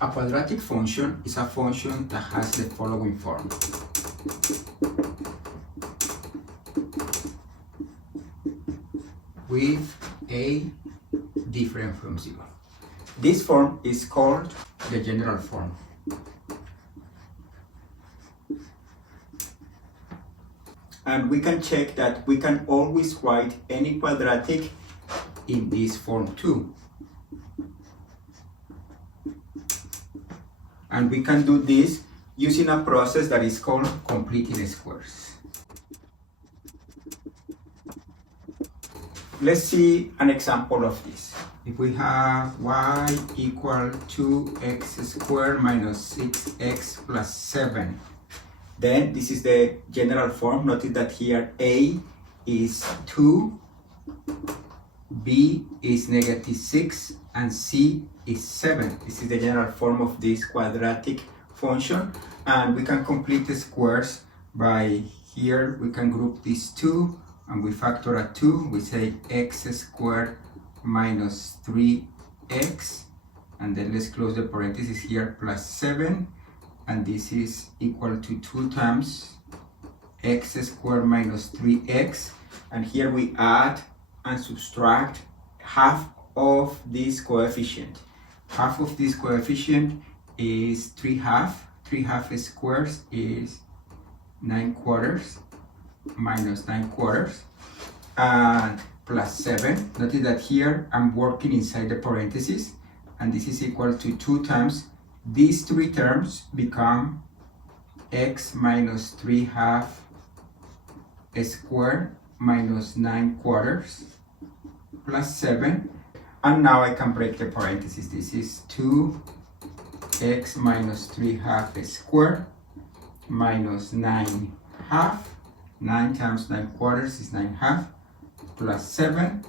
A quadratic function is a function that has the following form. With a different from 0. This form is called the general form. And we can check that we can always write any quadratic in this form too. And we can do this using a process that is called completing squares. Let's see an example of this. If we have y equal 2x squared minus 6x plus 7, then this is the general form. Notice that here a is 2, b is negative 6, and c is 7. This is the general form of this quadratic function. And we can complete the squares by here. We can group these two and we factor a 2. We say x squared minus 3x, and then let's close the parenthesis here, plus 7, and this is equal to 2 times x squared minus 3x, and here we add and subtract half of this coefficient. Half of this coefficient is 3/2. 3/2 squares is 9/4 minus 9/4, and plus 7. Notice that here I'm working inside the parentheses, and this is equal to 2 times. These three terms become x minus 3/2 squared minus 9/4 plus 7. And now I can break the parentheses. This is 2x minus 3/2 squared minus 9/2. 9 times 9/4 is 9/2 plus 7,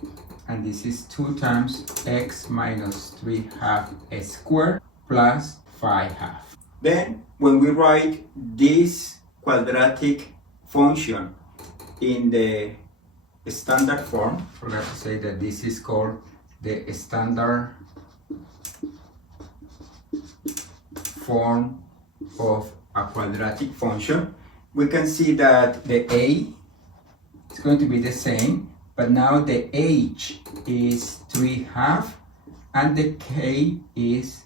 and this is 2 times x minus 3/2 squared plus 5/2. Then when we write this quadratic function in the standard form, I forgot to say that this is called the standard form of a quadratic function, we can see that the a is going to be the same, but now the h is 3/2 and the k is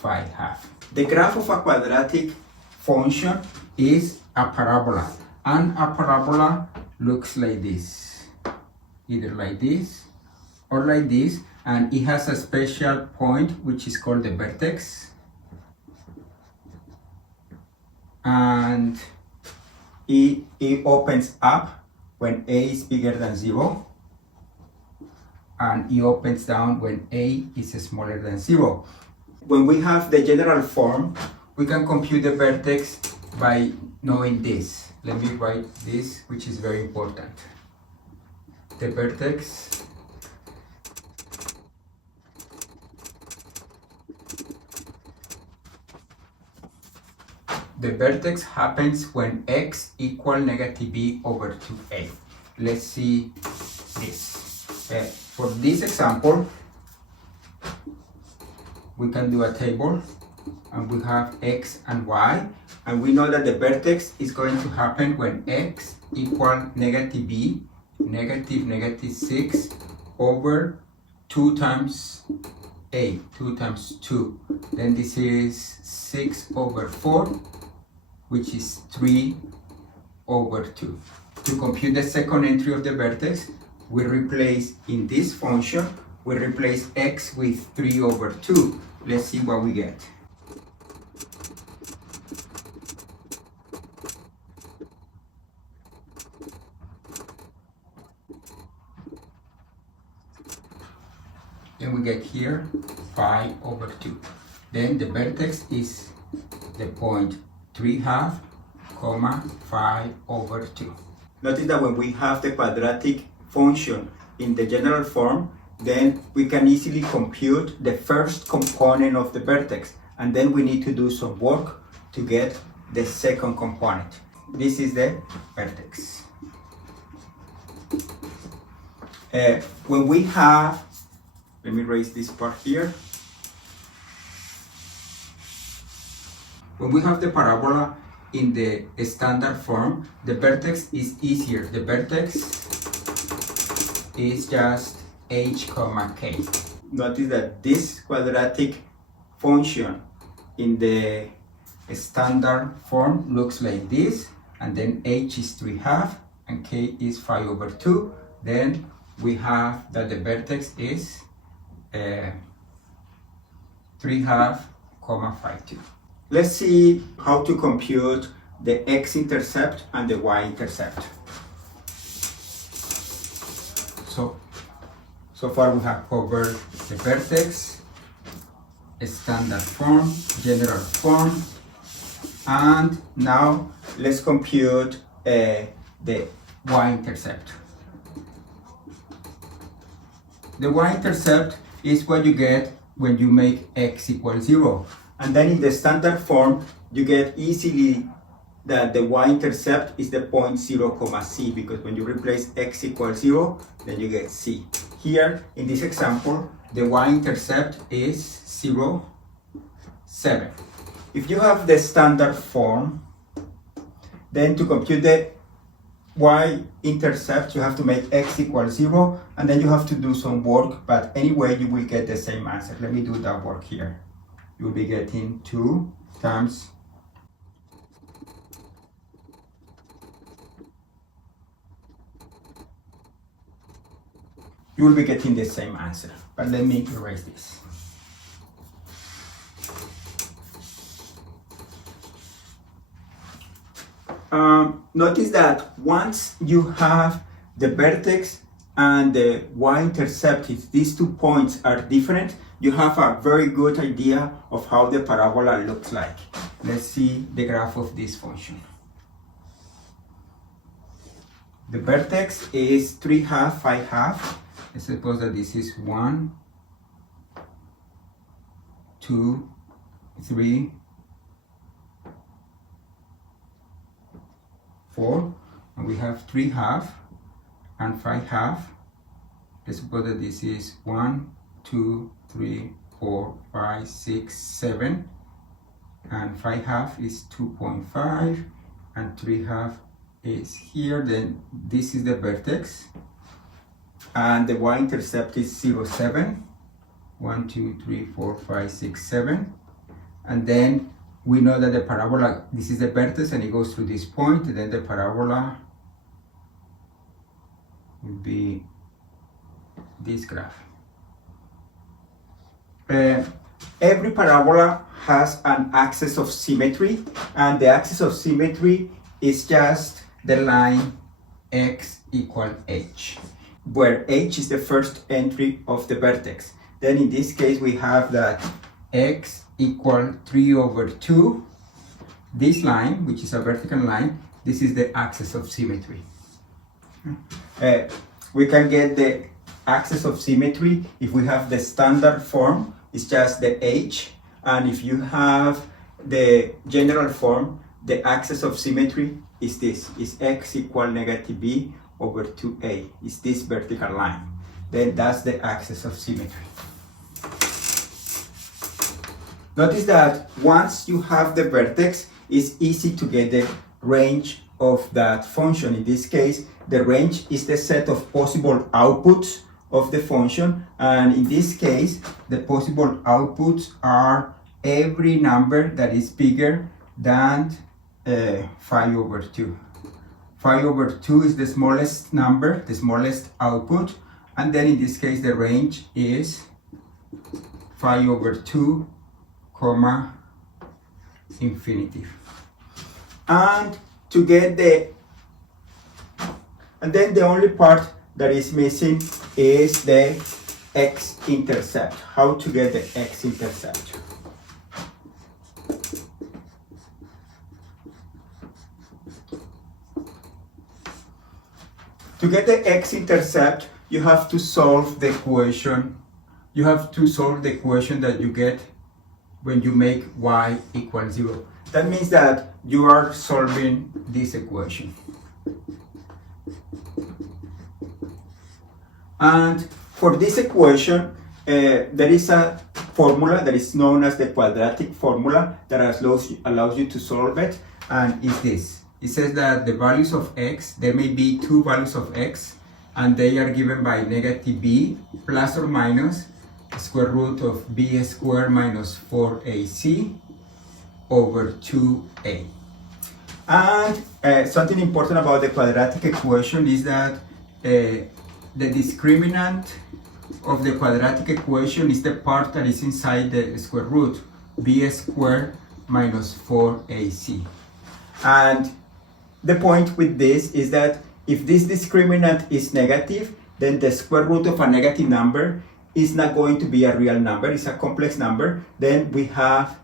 5/2. The graph of a quadratic function is a parabola, and a parabola looks like this, either like this or like this, and it has a special point which is called the vertex, and it opens up when a is bigger than 0, and it opens down when a is smaller than 0. When we have the general form, we can compute the vertex by knowing this. Let me write this, which is very important. The vertex happens when x equal negative b over 2a. Let's see this. For this example, we can do a table, and we have x and y, and we know that the vertex is going to happen when x equal negative b, negative 6 over 2 times a, 2 times 2. Then this is 6 over 4, which is 3 over 2. To compute the second entry of the vertex, we replace in this function, we replace x with 3 over 2. Let's see what we get. Then we get here 5 over 2. Then the vertex is the point 3/2, 5 over 2. Notice that when we have the quadratic function in the general form, then we can easily compute the first component of the vertex, and then we need to do some work to get the second component. This is the vertex. When we have, let me erase this part here. When we have the parabola in the standard form, the vertex is easier. The vertex is just h comma k. Notice that this quadratic function in the standard form looks like this, and then h is 3/2 and k is 5/2. Then we have that the vertex is 3/2, 52. Let's see how to compute the X-intercept and the Y-intercept. So far we have covered the vertex, standard form, general form, and now let's compute the Y-intercept. The Y-intercept is what you get when you make x equals 0. And then in the standard form, you get easily that the Y-intercept is the point 0, c, because when you replace x equals 0, then you get c. Here, in this example, the Y-intercept is 0, 7. If you have the standard form, then to compute the Y-intercept, you have to make x equals 0, and then you have to do some work, but anyway, you will get the same answer. Let me do that work here. You will be getting 2 times you will be getting the same answer, but let me erase this. Notice that once you have the vertex and the Y-intercept, if these 2 points are different, you have a very good idea of how the parabola looks like. Let's see the graph of this function. The vertex is 3/2, 5/2. Let's suppose that this is 1, 2, 3, 4, and we have 3/2 and 5/2. Let's suppose that this is 1, 2, 3, 4, 5, 6, 7, and 5/2 is 2.5, and 3/2 is here. Then this is the vertex, and the Y-intercept is 0, 7, 1, 2, 3, 4, 5, 6, 7, and then we know that the parabola, this is the vertex and it goes through this point, and then the parabola will be this graph. Every parabola has an axis of symmetry, and the axis of symmetry is just the line x equal h, where h is the first entry of the vertex. Then in this case we have that x equal 3/2. This line, which is a vertical line, this is the axis of symmetry. We can get the axis of symmetry if we have the standard form, it's just the h, and if you have the general form, the axis of symmetry is this, is x equal -b/2a, is this vertical line. Then that's the axis of symmetry. Notice that once you have the vertex, it's easy to get the range of that function. In this case, the range is the set of possible outputs of the function, and in this case, the possible outputs are every number that is bigger than 5/2. 5/2 is the smallest number, the smallest output, and then in this case, the range is 5/2, infinity. And to get and then the only part that is missing is the X-intercept. How to get the X-intercept? To get the X-intercept, you have to solve the equation. You have to solve the equation that you get when you make y equals 0. That means that you are solving this equation. And for this equation, there is a formula that is known as the quadratic formula that allows you to solve it, and is this. It says that the values of x, there may be two values of x, and they are given by negative b plus or minus square root of b squared minus 4ac over 2a. And something important about the quadratic equation is that the discriminant of the quadratic equation is the part that is inside the square root, b squared minus 4ac. And the point with this is that if this discriminant is negative, then the square root of a negative number is not going to be a real number, it's a complex number. Then we have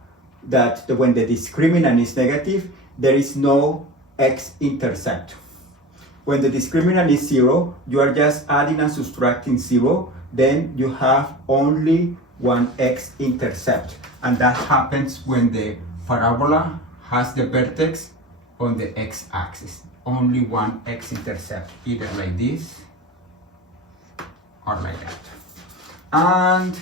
that when the discriminant is negative, there is no X-intercept. When the discriminant is 0, you are just adding and subtracting 0, then you have only one X-intercept. And that happens when the parabola has the vertex on the x-axis. Only one X-intercept, either like this or like that. And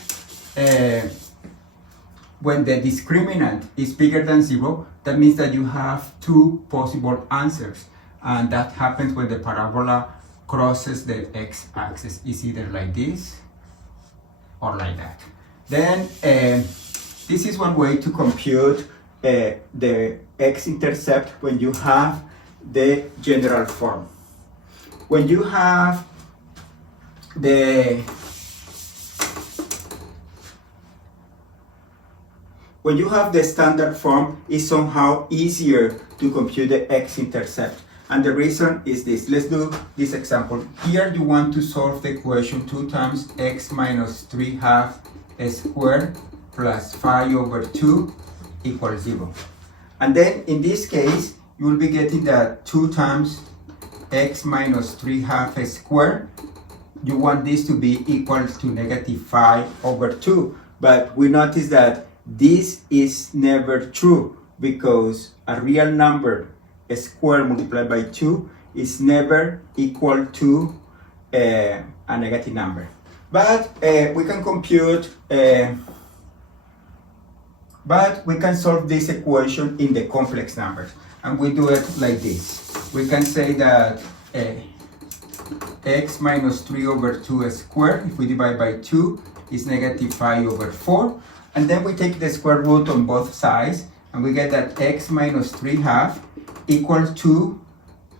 when the discriminant is bigger than 0, that means that you have two possible answers. And that happens when the parabola crosses the x-axis. It's either like this or like that. Then this is one way to compute the x-intercept when you have the general form. When you have the standard form, it's somehow easier to compute the x-intercept. And the reason is this. Let's do this example. Here you want to solve the equation 2 times x minus 3/2 squared plus 5 over 2 equals 0. And then in this case, you will be getting that 2 times x minus 3/2 squared. You want this to be equal to negative 5 over 2. But we notice that this is never true, because a real number, a square multiplied by 2, is never equal to a negative number. But we can compute, but we can solve this equation in the complex numbers. And we do it like this. We can say that x minus 3 over 2 squared, if we divide by 2, is negative 5 over 4. And then we take the square root on both sides, and we get that x minus 3/2 equals to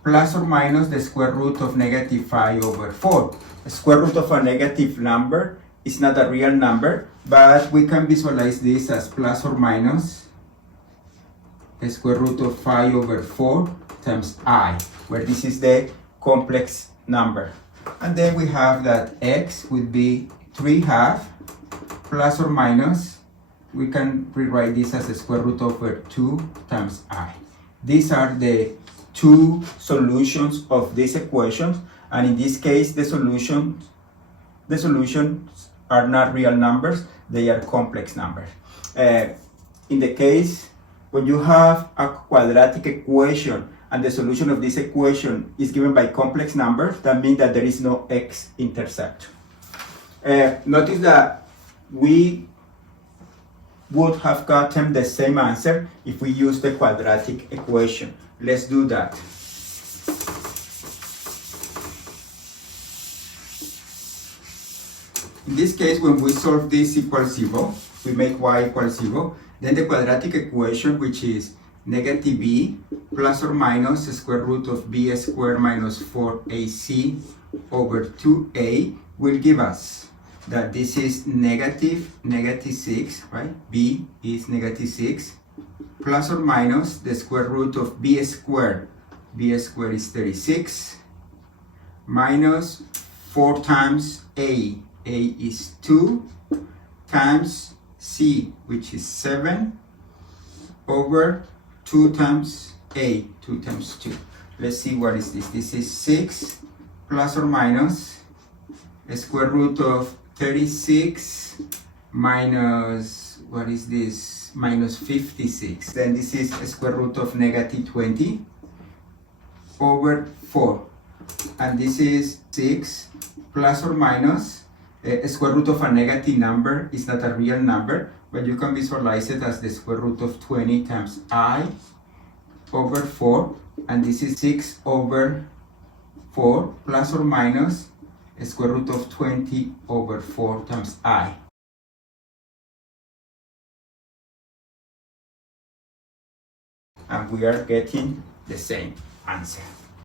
plus or minus the square root of negative 5 over 4. The square root of a negative number is not a real number, but we can visualize this as plus or minus the square root of 5 over 4 times I, where this is the complex number. And then we have that x would be 3/2 plus or minus, we can rewrite this as the square root over 2 times I. These are the two solutions of this equation, and in this case the solutions are not real numbers, they are complex numbers. In the case when you have a quadratic equation and the solution of this equation is given by complex numbers, that means that there is no x-intercept. Notice that we would have gotten the same answer if we use the quadratic equation. Let's do that. In this case, when we solve this equals 0, we make y equals 0, then the quadratic equation, which is negative b plus or minus the square root of b squared minus 4ac over 2a, will give us that this is negative 6, right? B is negative 6, plus or minus the square root of b squared. B squared is 36, minus 4 times a. A is 2, times c, which is 7, over 2 times a, 2 times 2. Let's see what is this. This is 6 plus or minus a square root of 36 minus, what is this, minus 56. Then this is a square root of negative 20 over 4. And this is 6 plus or minus A square root of a negative number is not a real number, but you can visualize it as the square root of 20 times I over 4, and this is 6 over 4 plus or minus a square root of 20 over 4 times I. And we are getting the same answer.